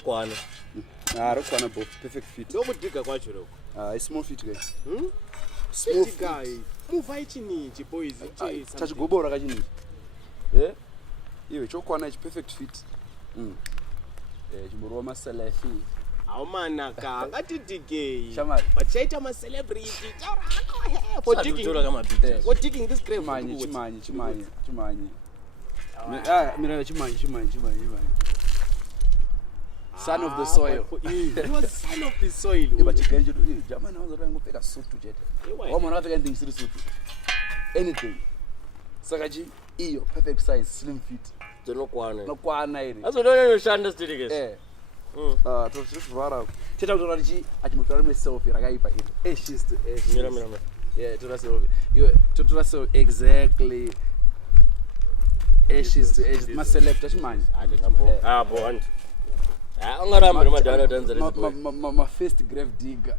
rokwana rokwana both perfect fit ndokudhiga kwacho roko small fit guy small guy muvha ichinichi boys tachigobora kachiniki iwe chokwana ichi perfect fit chimborwa masalafi aumanaka ngatidhigei Shamari. vachaita macelebrity for digging this grave chimanyi mirava chimanyi son of the soil he was son of the soil vachigani chedu jamani vanzora ngopfeka sutu chete wamwana akapfeka anything isiri sutu anything saka iyo perfect size slim fit nokwana iri azononyanoshanda stitikesi tiri kuvara teta kutora achimbotora rimwe selfie rakaipa iri ashes to ashes tora selfie iwe totora selfie exactly ashes to ashes maselect achimanyi ungarambi nemadhara tanzania my first grave digger